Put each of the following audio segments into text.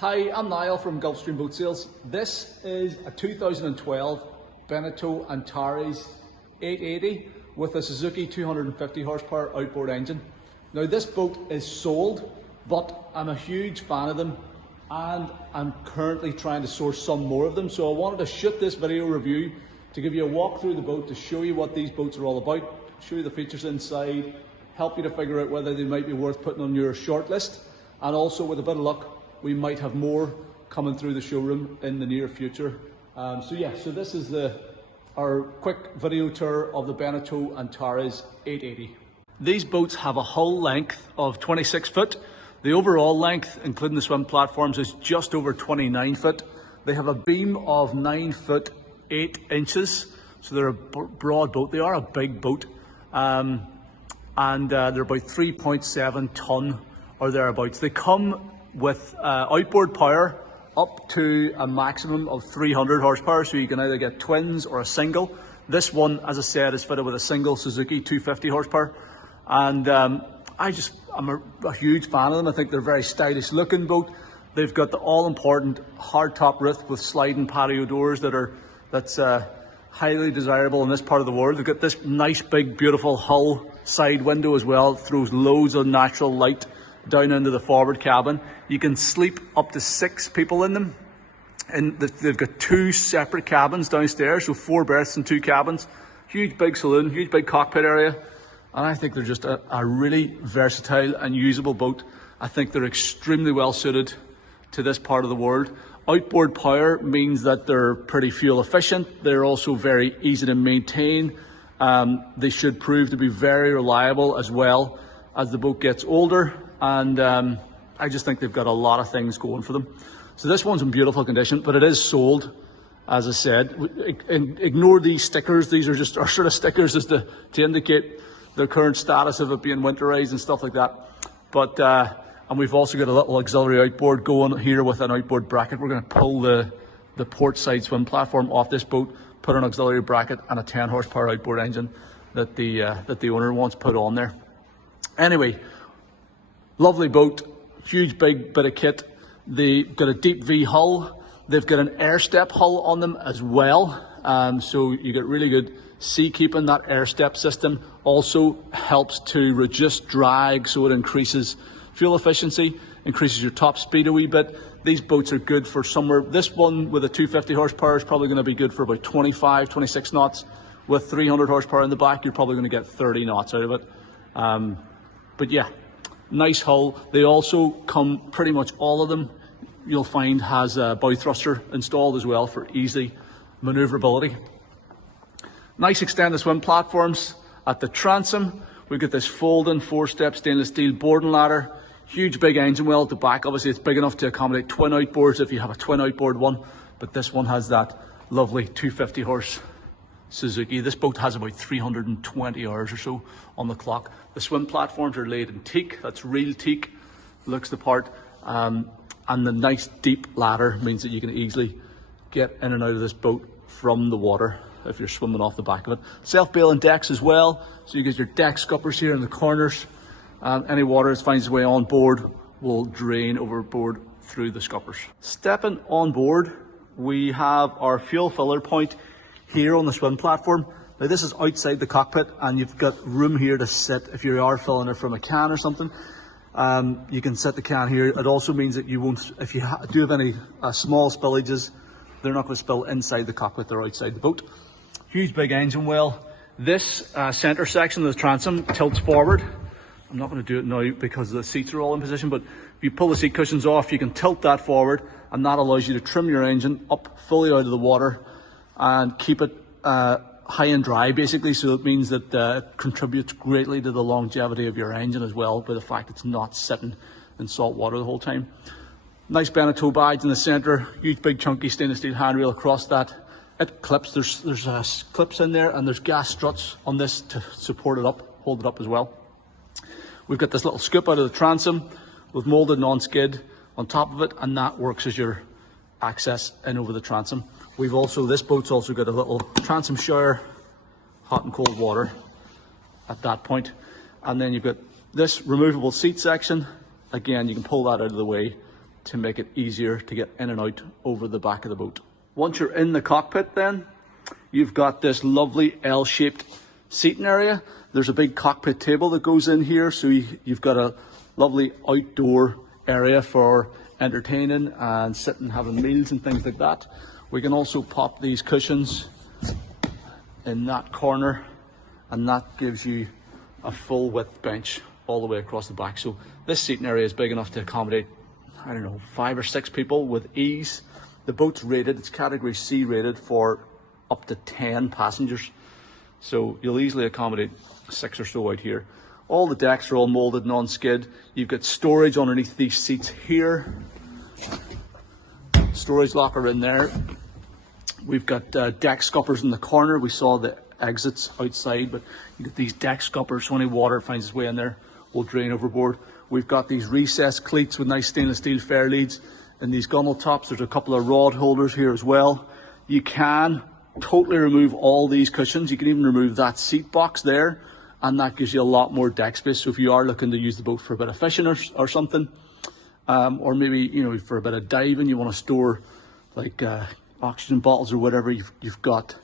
Hi, I'm Niall from Gulfstream Boat Sales. This is a 2012 Beneteau Antares 8.80 with a Suzuki 250 horsepower outboard engine. Now this boat is sold, but I'm a huge fan of them and I'm currently trying to source some more of them. So I wanted to shoot this video review to give you a walk through the boat, to show you what these boats are all about, show you the features inside, help you to figure out whether they might be worth putting on your shortlist, and also with a bit of luck we might have more coming through the showroom in the near future. So this is our quick video tour of the Beneteau Antares 8.80. These boats have a hull length of 26 foot. The overall length, including the swim platforms, is just over 29 foot. They have a beam of 9 foot 8 inches, so they're a broad boat. They are a big boat, and they're about 3.7 ton or thereabouts. They come with outboard power up to a maximum of 300 horsepower, so you can either get twins or a single. This one, as I said, is fitted with a single Suzuki 250 horsepower, and I'm a huge fan of them. I think they're a very stylish looking boat. They've got the all-important hardtop roof with sliding patio doors that's highly desirable in this part of the world. They've got this nice big beautiful hull side window as well, throws loads of natural light down into the forward cabin. You can sleep up to 6 people in them, and they've got 2 separate cabins downstairs, so 4 berths and 2 cabins. Huge big saloon, huge big cockpit area, and I think they're just a really versatile and usable boat. I think they're extremely well suited to this part of the world. Outboard power means that they're pretty fuel efficient. They're also very easy to maintain. They should prove to be very reliable as well as the boat gets older, and I just think they've got a lot of things going for them. So this one's in beautiful condition, but it is sold, as I said. Ignore these stickers. These are just our sort of stickers as to indicate their current status of it being winterized and stuff like that. But and we've also got a little auxiliary outboard going here with an outboard bracket. We're going to pull the port side swim platform off this boat, put an auxiliary bracket and a 10 horsepower outboard engine that the owner wants put on there. Anyway, lovely boat, huge big bit of kit. They've got a deep V hull. They've got an air step hull on them as well. So you get really good sea keeping. That air step system also helps to reduce drag, so it increases fuel efficiency, increases your top speed a wee bit. These boats are good for somewhere. This one with a 250 horsepower is probably going to be good for about 25, 26 knots. With 300 horsepower in the back, you're probably going to get 30 knots out of it. But yeah, nice hull. They also come, pretty much all of them, you'll find, has a bow thruster installed as well for easy maneuverability. Nice extended swim platforms at the transom. We've got this folding 4-step stainless steel boarding ladder. Huge big engine well at the back. Obviously it's big enough to accommodate twin outboards if you have a twin outboard one, but this one has that lovely 250 horse Suzuki. This boat has about 320 hours or so on the clock. The swim platforms are laid in teak. That's real teak, looks the part, and the nice deep ladder means that you can easily get in and out of this boat from the water if you're swimming off the back of it. Self-bailing decks as well, so you get your deck scuppers here in the corners. Any water that finds its way on board will drain overboard through the scuppers. Stepping on board, we have our fuel filler point here on the swim platform. Now this is outside the cockpit, and you've got room here to sit if you are filling it from a can or something. You can set the can here. It also means that you won't, if you do have any small spillages, they're not going to spill inside the cockpit, they're outside the boat. Huge big engine well. This center section of the transom tilts forward. I'm not going to do it now because the seats are all in position, but if you pull the seat cushions off, you can tilt that forward, and that allows you to trim your engine up fully out of the water and keep it high and dry, basically. So it means that it contributes greatly to the longevity of your engine as well, by the fact it's not sitting in salt water the whole time. Nice Beneteau badge in the center, huge big chunky stainless steel handrail across that. It clips, there's clips in there, and there's gas struts on this to support it up, hold it up as well. We've got this little scoop out of the transom with molded non-skid on top of it, and that works as your access in over the transom. We've also, this boat's also got a little transom shower, hot and cold water at that point. And then you've got this removable seat section. Again, you can pull that out of the way to make it easier to get in and out over the back of the boat. Once you're in the cockpit then, you've got this lovely L-shaped seating area. There's a big cockpit table that goes in here, so you've got a lovely outdoor area for entertaining and sitting, having meals and things like that. We can also pop these cushions in that corner, and that gives you a full width bench all the way across the back. So this seating area is big enough to accommodate, I don't know, 5 or 6 people with ease. The boat's rated, it's category C rated for up to 10 passengers. So you'll easily accommodate 6 or so out here. All the decks are all molded non-skid. You've got storage underneath these seats here. Storage locker in there. We've got deck scuppers in the corner. We saw the exits outside, but you get these deck scuppers, so any water finds its way in there will drain overboard. We've got these recessed cleats with nice stainless steel fair leads and these gunnel tops. There's a couple of rod holders here as well. You can totally remove all these cushions. You can even remove that seat box there, and that gives you a lot more deck space. So if you are looking to use the boat for a bit of fishing or something, or maybe, you know, for a bit of diving, you want to store like oxygen bottles or whatever, you've got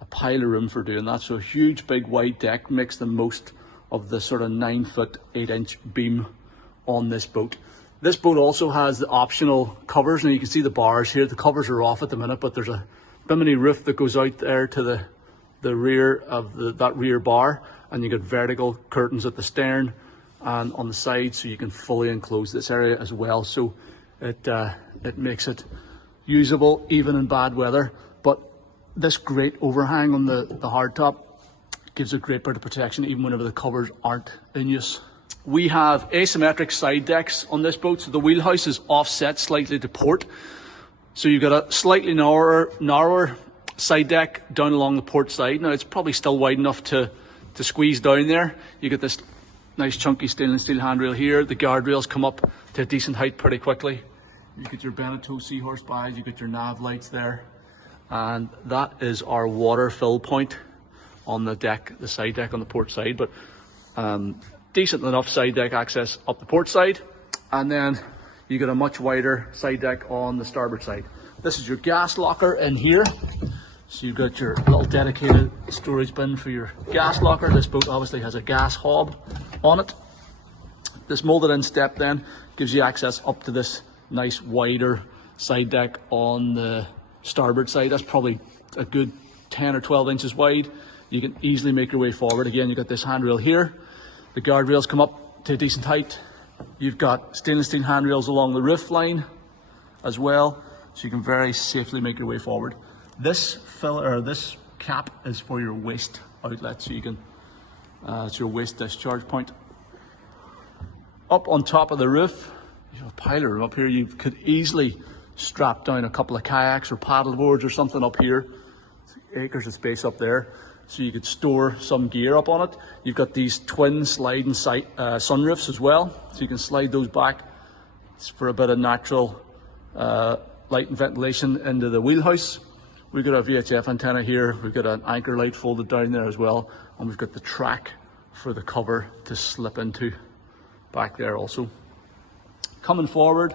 a pile of room for doing that. So a huge big wide deck makes the most of the sort of 9-foot 8-inch beam on this boat. This boat also has the optional covers. Now you can see the bars here. The covers are off at the minute, but there's a bimini roof that goes out there to the rear of that rear bar, and you get vertical curtains at the stern and on the side, so you can fully enclose this area as well. So it makes it usable even in bad weather. But this great overhang on the hardtop gives a great bit of protection even whenever the covers aren't in use. We have asymmetric side decks on this boat, so the wheelhouse is offset slightly to port. So you've got a slightly narrower side deck down along the port side. Now it's probably still wide enough to squeeze down there. You get this nice chunky stainless steel handrail here. The guardrails come up to a decent height pretty quickly. You get your Beneteau Seahorse buys, you get your nav lights there. And that is our water fill point on the deck, the side deck on the port side. But decent enough side deck access up the port side. And then you get a much wider side deck on the starboard side. This is your gas locker in here. So you've got your little dedicated storage bin for your gas locker. This boat obviously has a gas hob on it. This molded in step then gives you access up to this nice wider side deck on the starboard side. That's probably a good 10 or 12 inches wide. You can easily make your way forward. Again, you've got this handrail here. The guardrails come up to a decent height. You've got stainless steel handrails along the roof line as well, so you can very safely make your way forward. This cap is for your waste outlet, so you can it's your waste discharge point. Up on top of the roof, you have a pile of room up here. You could easily strap down a couple of kayaks or paddle boards or something up here. Acres of space up there, so you could store some gear up on it. You've got these twin sliding sunroofs as well, so you can slide those back. It's for a bit of natural light and ventilation into the wheelhouse. We've got our VHF antenna here. We've got an anchor light folded down there as well, and we've got the track for the cover to slip into back there also. Coming forward,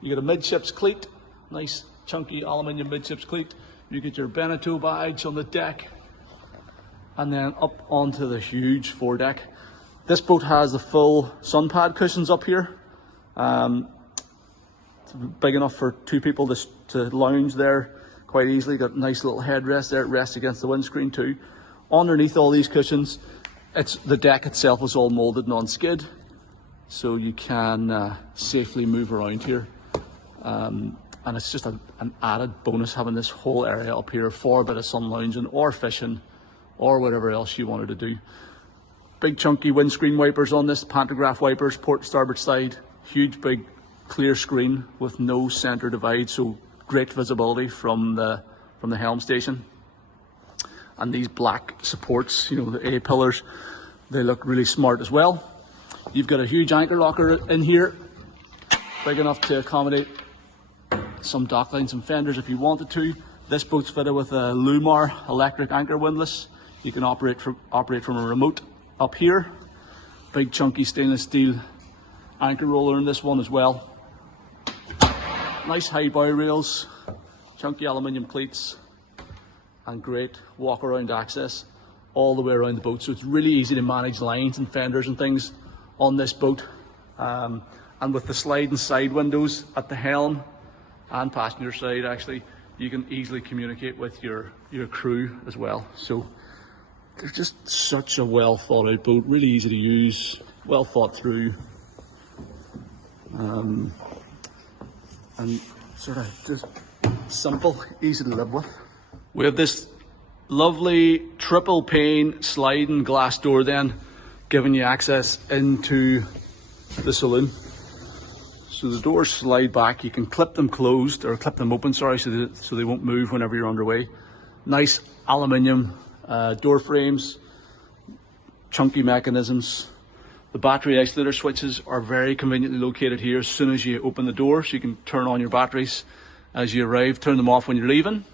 you get a midships cleat, nice chunky aluminium midships cleat. You get your Beneteau badge on the deck, and then up onto the huge foredeck. This boat has the full sun pad cushions up here. It's big enough for 2 people to lounge there quite easily. Got a nice little headrest there. It rests against the windscreen too. Underneath all these cushions, the deck itself is all molded non-skid, so you can safely move around here. And it's just an added bonus having this whole area up here for a bit of sun lounging or fishing or whatever else you wanted to do. Big chunky windscreen wipers on this, pantograph wipers, port and starboard side. Huge big clear screen with no center divide, so great visibility from the helm station. And these black supports, you know, the A pillars, they look really smart as well. You've got a huge anchor locker in here, big enough to accommodate some dock lines and fenders if you wanted to. This boat's fitted with a Lumar electric anchor windlass. You can operate from a remote up here. Big chunky stainless steel anchor roller in this one as well. Nice high bow rails, chunky aluminium cleats, and great walk around access all the way around the boat. So it's really easy to manage lines and fenders and things on this boat. And with the sliding side windows at the helm and passenger side, actually, you can easily communicate with your crew as well. So they're just such a well thought out boat, really easy to use, well thought through, and sort of just simple, easy to live with. We have this lovely triple pane sliding glass door then, giving you access into the saloon. So the doors slide back, you can clip them closed, or clip them open, sorry, so they won't move whenever you're underway. Nice aluminium door frames, chunky mechanisms. The battery isolator switches are very conveniently located here as soon as you open the door, so you can turn on your batteries as you arrive, turn them off when you're leaving.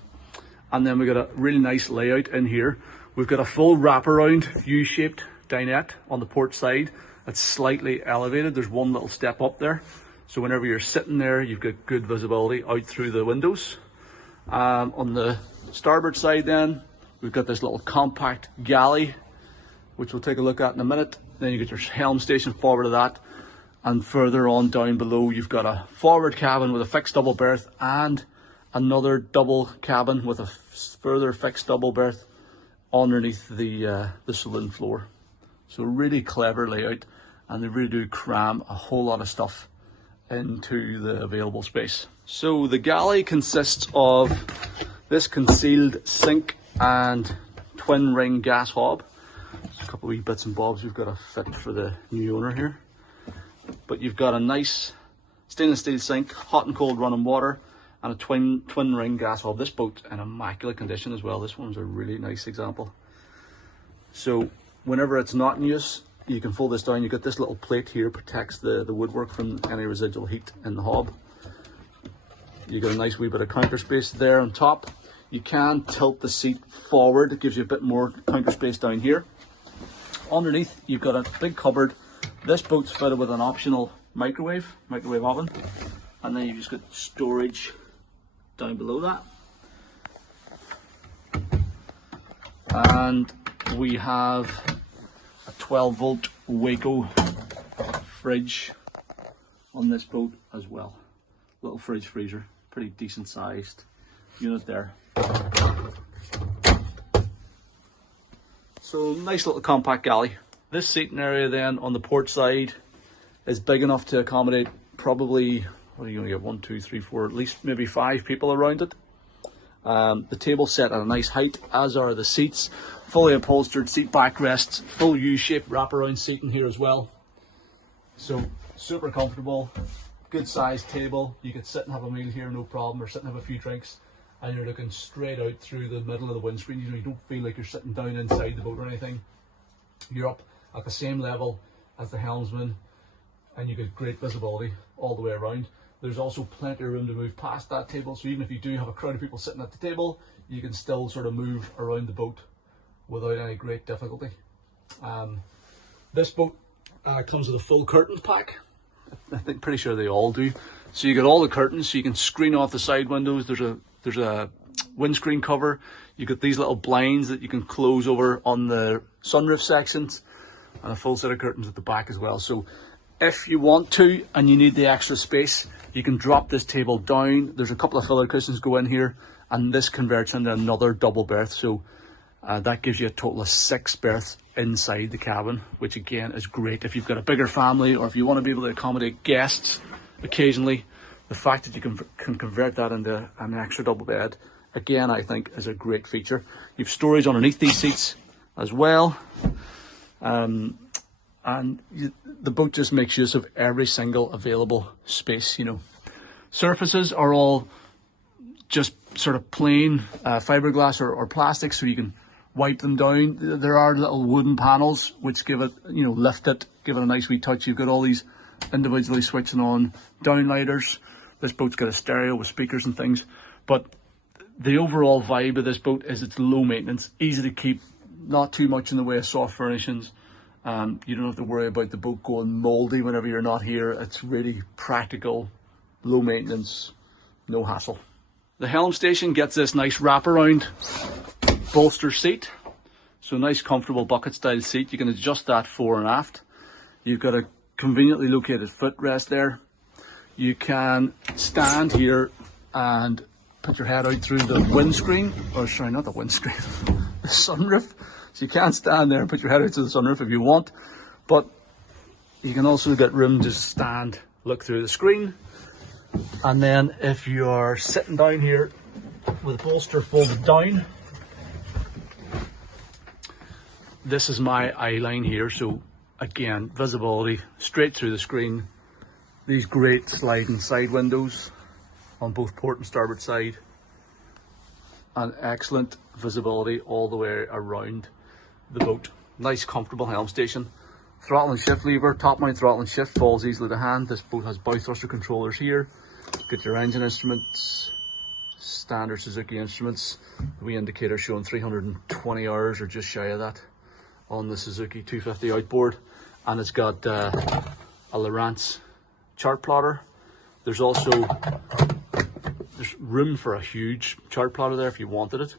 And then we've got a really nice layout in here. We've got a full wraparound U-shaped dinette on the port side that's slightly elevated. There's one little step up there. So whenever you're sitting there, you've got good visibility out through the windows. On the starboard side then, we've got this little compact galley, which we'll take a look at in a minute. Then you get your helm station forward of that. And further on down below, you've got a forward cabin with a fixed double berth and another double cabin with a further fixed double berth underneath the saloon floor. So really clever layout, and they really do cram a whole lot of stuff into the available space. So the galley consists of this concealed sink and twin ring gas hob. There's a couple of wee bits and bobs we've got to fit for the new owner here. But you've got a nice stainless steel sink, hot and cold running water, and a twin ring gas hob. This boat's in immaculate condition as well. This one's a really nice example. So whenever it's not in use, you can fold this down. You've got this little plate here, protects the woodwork from any residual heat in the hob. You got a nice wee bit of counter space there on top. You can tilt the seat forward, it gives you a bit more counter space down here. Underneath, you've got a big cupboard. This boat's fitted with an optional microwave oven, and then you've just got storage down below that. And we have a 12-volt Waco fridge on this boat as well. Little fridge freezer, pretty decent sized unit there. So nice little compact galley. This seating area then on the port side is big enough to accommodate probably, what are you going to get, 1, 2, 3, 4, at least maybe 5 people around it. The table's set at a nice height, as are the seats. Fully upholstered seat backrests, full U-shaped wraparound seating here as well. So super comfortable, good sized table. You could sit and have a meal here, no problem, or sit and have a few drinks, and you're looking straight out through the middle of the windscreen. You know, you don't feel like you're sitting down inside the boat or anything. You're up at the same level as the helmsman, and you get great visibility all the way around. There's also plenty of room to move past that table, so even if you do have a crowd of people sitting at the table, you can still sort of move around the boat without any great difficulty. This boat comes with a full curtains pack. I think pretty sure they all do. So you get all the curtains, so you can screen off the side windows. There's a windscreen cover. You got these little blinds that you can close over on the sunroof sections, and a full set of curtains at the back as well. So if you want to and you need the extra space, you can drop this table down. There's a couple of filler cushions go in here, and this converts into another double berth. So that gives you a total of 6 berths inside the cabin, which again is great if you've got a bigger family, or if you want to be able to accommodate guests occasionally. The fact that you can convert that into an extra double bed, again, I think is a great feature. You've storage underneath these seats as well. The boat just makes use of every single available space, you know. Surfaces are all just sort of plain fiberglass or plastic, so you can wipe them down. There are little wooden panels which give it, you know, lift it, give it a nice wee touch. You've got all these individually switching on downlighters. This boat's got a stereo with speakers and things, but the overall vibe of this boat is it's low maintenance, easy to keep, not too much in the way of soft furnishings. You don't have to worry about the boat going mouldy whenever you're not here. It's really practical, low maintenance, no hassle. The Helm station gets this nice wraparound bolster seat. So nice comfortable bucket style seat. You can adjust that fore and aft. You've got a conveniently located footrest there. You can stand here and put your head out through the windscreen, or sorry, not the windscreen, the sunroof. So you can stand there and put your head out to the sunroof if you want, but you can also get room to stand, look through the screen. And then if you're sitting down here with the bolster folded down, this is my eye line here, so again, visibility straight through the screen. These great sliding side windows on both port and starboard side, and excellent visibility all the way around the boat. Nice comfortable helm station. Throttle and shift lever, top mount throttle and shift falls easily to hand. This boat has bow thruster controllers here. Get your engine instruments, standard Suzuki instruments. The wee indicator showing 320 hours or just shy of that on the Suzuki 250 outboard, and it's got a Lowrance chart plotter. There's room for a huge chart plotter there if you wanted it.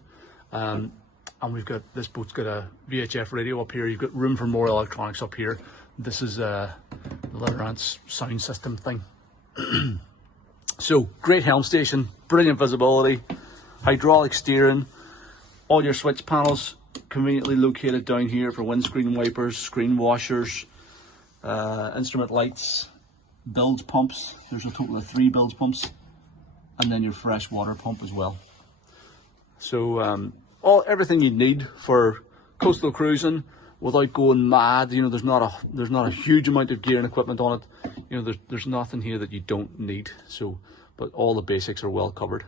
And we've got, this boat's got a VHF radio up here. You've got room for more electronics up here. This is the Lowrance sound system thing. So great helm station, brilliant visibility, hydraulic steering, all your switch panels conveniently located down here for windscreen wipers, screen washers, instrument lights, bilge pumps. There's a total of 3 bilge pumps, and then your fresh water pump as well. So everything you need for coastal cruising without going mad. You know, there's not a huge amount of gear and equipment on it. You know, there's nothing here that you don't need. So, but all the basics are well covered.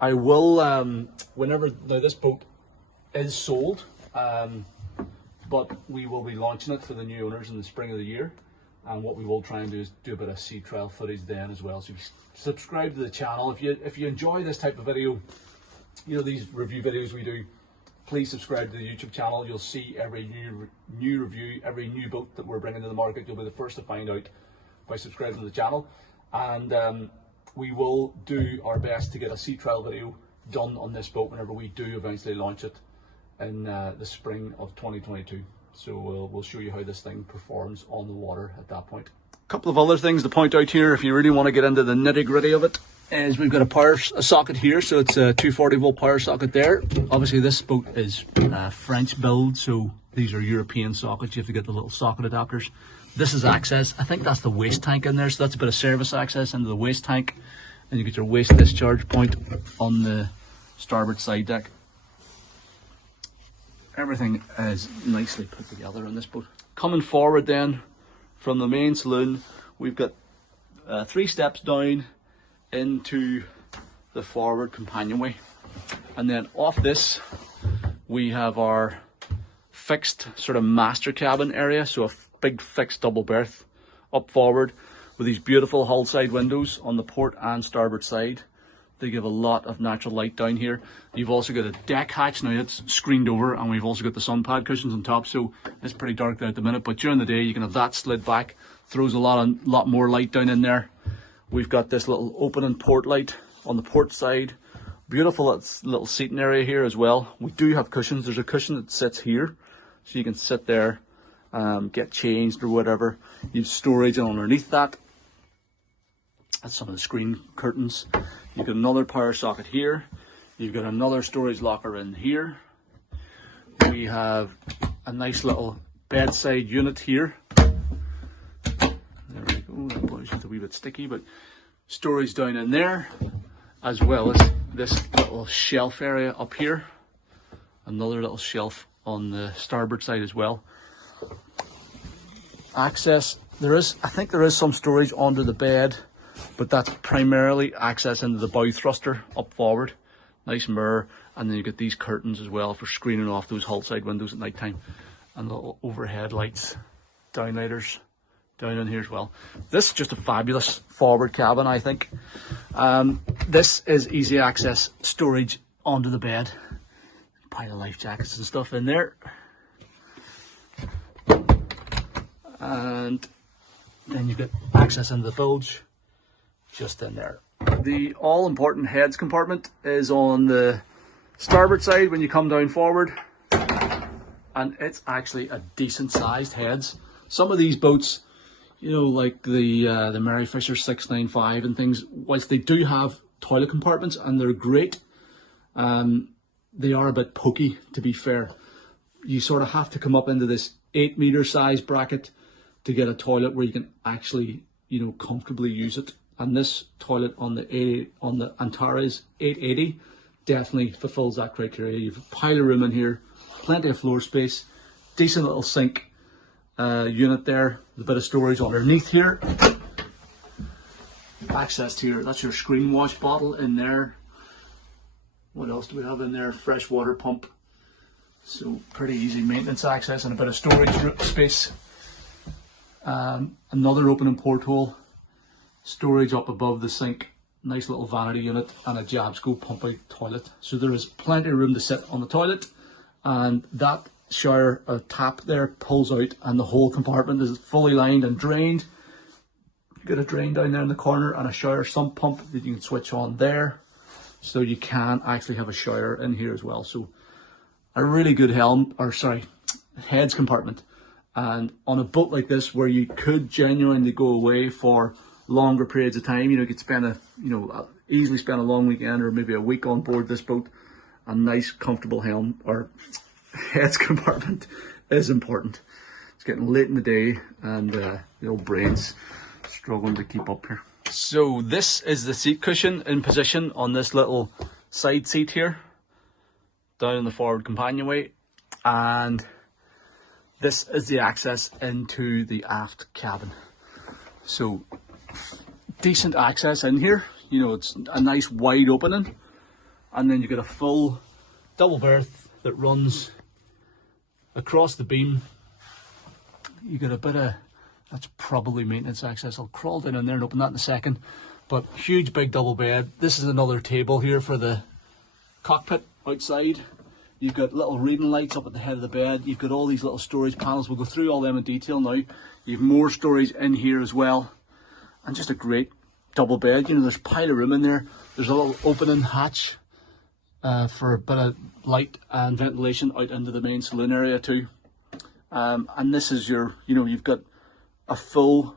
I will now this boat is sold, but we will be launching it for the new owners in the spring of the year. And what we will try and do is do a bit of sea trial footage then as well. So subscribe to the channel if you enjoy this type of video. You know, these review videos we do, please subscribe to the YouTube channel. You'll see every new review, every new boat that we're bringing to the market. You'll be the first to find out by subscribing to the channel. And we will do our best to get a sea trial video done on this boat whenever we do eventually launch it in the spring of 2022. So we'll show you how this thing performs on the water at that point. A couple of other things to point out here if you really want to get into the nitty gritty of it is we've got a socket here, so it's a 240 volt power socket there. Obviously this boat is French build, so these are European sockets. You have to get the little socket adapters. This is access, I think that's the waste tank in there, so that's a bit of service access into the waste tank, and you get your waste discharge point on the starboard side deck. Everything is nicely put together in this boat. Coming forward then from the main saloon, we've got 3 steps down into the forward companionway, and then off this we have our fixed sort of master cabin area, so a big fixed double berth up forward with these beautiful hull side windows on the port and starboard side. They give a lot of natural light down here. You've also got a deck hatch. Now it's screened over, and we've also got the sun pad cushions on top, so it's pretty dark there at the minute, but during the day you can have that slid back, throws a lot more light down in there. We've got this little opening port light on the port side. Beautiful little seating area here as well. We do have cushions. There's a cushion that sits here, so you can sit there, get changed or whatever. You've storage underneath that. That's some of the screen curtains. You've got another power socket here. You've got another storage locker in here. We have a nice little bedside unit here. There we go. That boy's just a wee bit sticky, but storage down in there, as well as this little shelf area up here. Another little shelf on the starboard side as well. Access, I think there is some storage under the bed, but that's primarily access into the bow thruster up forward. Nice mirror, and then you get these curtains as well for screening off those hull side windows at night time, and little overhead lights, downlighters down in here as well. This is just a fabulous forward cabin, I think. This is easy access storage onto the bed. Pile of life jackets and stuff in there, and then you've got access into the bilge just in there. The all-important heads compartment is on the starboard side when you come down forward, and it's actually a decent sized heads. Some of these boats, you know, like the Mary Fisher 695 and things, whilst they do have toilet compartments and they're great, they are a bit pokey, to be fair. You sort of have to come up into this 8 meter size bracket to get a toilet where you can actually, you know, comfortably use it. And this toilet on the Antares 8.80 definitely fulfills that criteria. You've a pile of room in here, plenty of floor space, decent little sink unit there, a bit of storage underneath here. Access to your, that's your screen wash bottle in there. What else do we have in there? Fresh water pump. So pretty easy maintenance access and a bit of storage space. Another opening porthole, storage up above the sink, nice little vanity unit, and a Jabsco pump out toilet. So there is plenty of room to sit on the toilet, and that shower tap there pulls out and the whole compartment is fully lined and drained. You get a drain down there in the corner and a shower sump pump that you can switch on there, so you can actually have a shower in here as well. So a really good heads compartment. And on a boat like this, where you could genuinely go away for longer periods of time, you know, you could spend easily spend a long weekend or maybe a week on board this boat, a nice comfortable helm or heads compartment is important. It's getting late in the day and the old brain's struggling to keep up here. So this is the seat cushion in position on this little side seat here, down in the forward companionway, and this is the access into the aft cabin. So decent access in here, you know, it's a nice wide opening, and then you get a full double berth that runs across the beam. You get a bit of, that's probably maintenance access. I'll crawl down in there and open that in a second. But huge big double bed. This is another table here for the cockpit outside. You've got little reading lights up at the head of the bed. You've got all these little storage panels. We'll go through all them in detail now. You've more storage in here as well. And just a great double bed. You know, there's a pile of room in there. There's a little opening hatch for a bit of light and ventilation out into the main saloon area too. And this is your, you know, you've got a full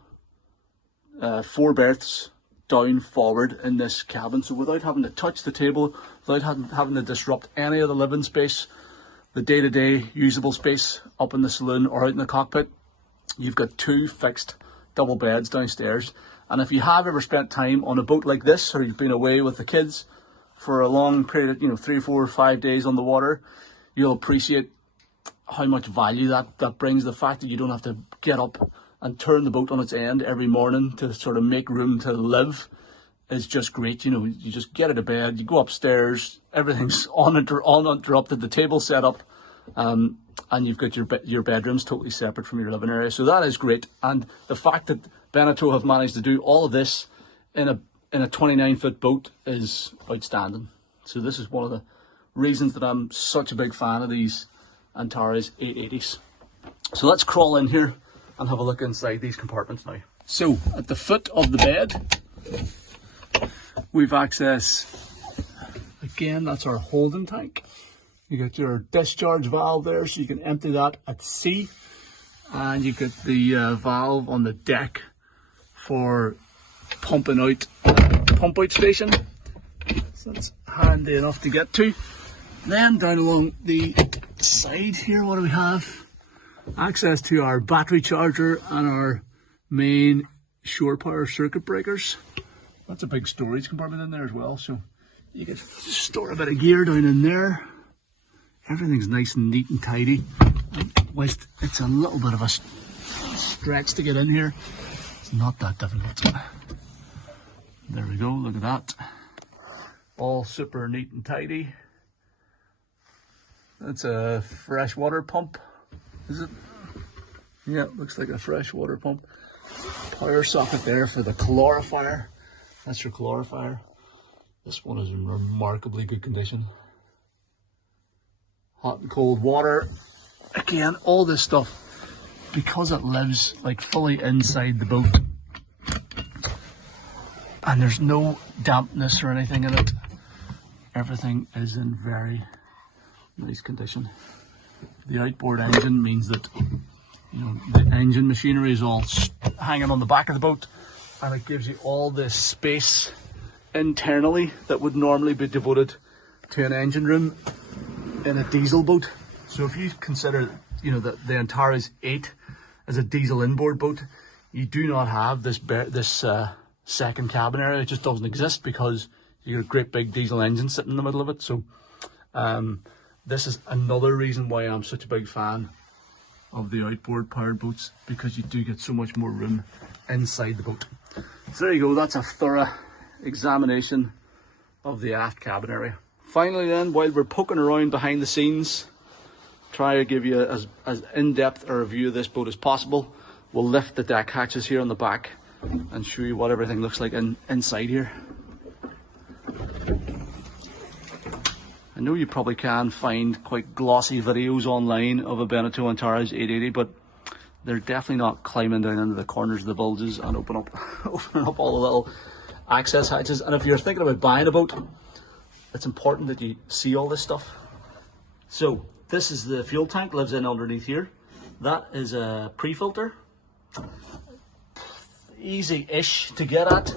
4 berths down forward in this cabin, so without having to touch the table, without having to disrupt any of the living space, the day-to-day usable space up in the saloon or out in the cockpit, you've got 2 fixed double beds downstairs. And if you have ever spent time on a boat like this, or you've been away with the kids for a long period, you know, 3, 4, 5 days on the water, you'll appreciate how much value that brings. The fact that you don't have to get up and turn the boat on its end every morning to sort of make room to live is just great. You know, you just get out of bed, you go upstairs, everything's uninterrupted, the table's set up, and you've got your bedrooms totally separate from your living area. So that is great. And the fact that Beneteau have managed to do all of this in a 29-foot boat is outstanding. So this is one of the reasons that I'm such a big fan of these Antares 880s. So let's crawl in here and have a look inside these compartments now. So at the foot of the bed, we've access, again, that's our holding tank. You got your discharge valve there, so you can empty that at sea. And you got the valve on the deck for pumping out, pump out station. So that's handy enough to get to. Then down along the side here, what do we have? Access to our battery charger and our main shore power circuit breakers. That's a big storage compartment in there as well, so you can store a bit of gear down in there. Everything's nice and neat and tidy. Whilst it's a little bit of a stretch to get in here, it's not that difficult. There we go, look at that. All super neat and tidy. That's a fresh water pump, is it? Yeah, it looks like a fresh water pump. Power socket there for the calorifier. That's your calorifier. This one is in remarkably good condition. Hot and cold water. Again, all this stuff, because it lives like fully inside the boat, and there's no dampness or anything in it. Everything is in very nice condition. The outboard engine means that, you know, the engine machinery is all hanging on the back of the boat, and it gives you all this space internally that would normally be devoted to an engine room in a diesel boat. So if you consider, you know, that the Antares 8 as a diesel inboard boat, you do not have this second cabin area. It just doesn't exist because you got a great big diesel engine sitting in the middle of it. So this is another reason why I'm such a big fan of the outboard powered boats, because you do get so much more room inside the boat. So there you go, that's a thorough examination of the aft cabin area. Finally then, while we're poking around behind the scenes, try to give you as in-depth a review of this boat as possible. We'll lift the deck hatches here on the back and show you what everything looks like inside here. I know you probably can find quite glossy videos online of a Beneteau Antares 8.80, but they're definitely not climbing down into the corners of the bulges and opening up all the little access hatches. And if you're thinking about buying a boat, it's important that you see all this stuff. So this is the fuel tank, lives in underneath here. That is a pre-filter. Easy-ish to get at.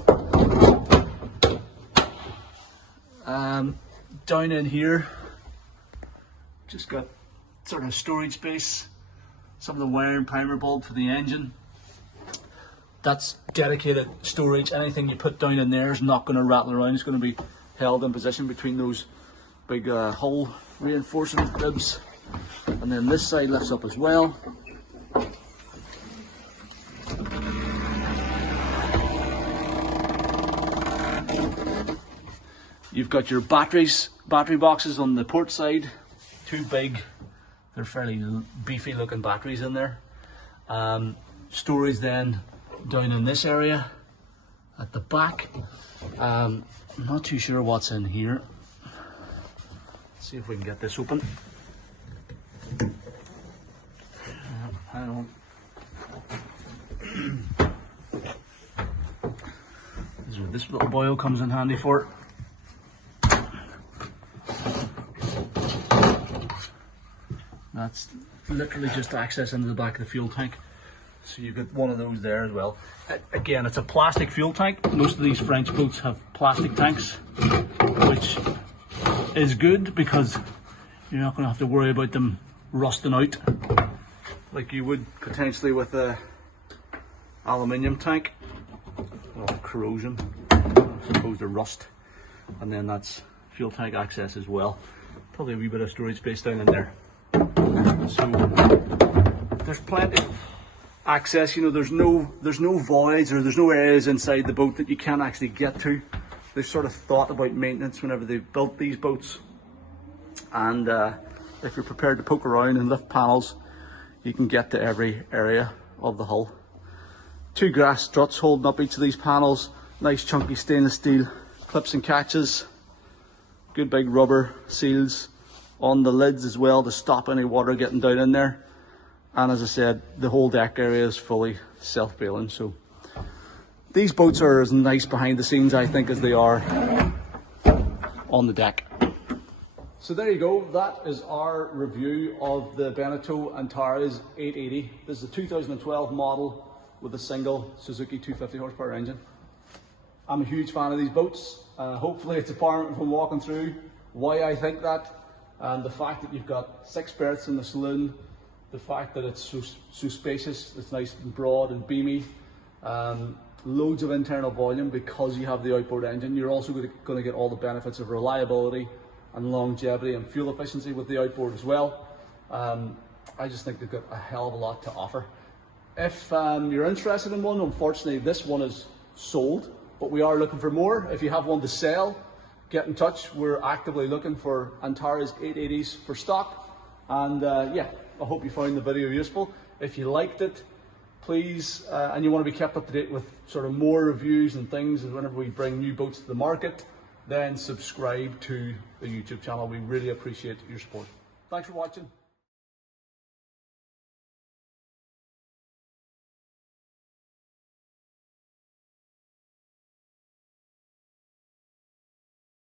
Down in here, just got sort of storage space, some of the wire and primer bulb for the engine. That's dedicated storage. Anything you put down in there is not going to rattle around. It's going to be held in position between those big hull reinforcement ribs. And then this side lifts up as well. You've got your battery boxes on the port side, two big, they're fairly beefy looking batteries in there. Storage then down in this area at the back. I'm not too sure what's in here. Let's see if we can get this open. Hang on. This is what this little boil comes in handy for. That's literally just access into the back of the fuel tank. So you've got one of those there as well. Again, it's a plastic fuel tank. Most of these French boats have plastic tanks, which is good because you're not going to have to worry about them rusting out like you would potentially with a aluminium tank. Well, corrosion, as opposed to rust. And then that's fuel tank access as well. Probably a wee bit of storage space down in there. So there's plenty of access. You know, there's no voids or there's no areas inside the boat that you can't actually get to. They've sort of thought about maintenance whenever they've built these boats, and if you're prepared to poke around and lift panels, you can get to every area of the hull. Two grass struts holding up each of these panels, nice chunky stainless steel clips and catches, good big rubber seals on the lids as well to stop any water getting down in there. And as I said, the whole deck area is fully self-bailing. So these boats are as nice behind the scenes, I think, as they are on the deck. So there you go, that is our review of the Beneteau Antares 8.80. This is a 2012 model with a single Suzuki 250 horsepower engine. I'm a huge fan of these boats. Hopefully it's apparent from walking through why I think that. And the fact that you've got 6 berths in the saloon, the fact that it's so spacious, it's nice and broad and beamy, loads of internal volume because you have the outboard engine. You're also going to get all the benefits of reliability and longevity and fuel efficiency with the outboard as well. I just think they've got a hell of a lot to offer. If you're interested in one, unfortunately this one is sold, but we are looking for more. If you have one to sell, get in touch. We're actively looking for Antares 880s for stock. And yeah, I hope you found the video useful. If you liked it, please, and you want to be kept up to date with sort of more reviews and things, and whenever we bring new boats to the market, then subscribe to the YouTube channel. We really appreciate your support. Thanks for watching.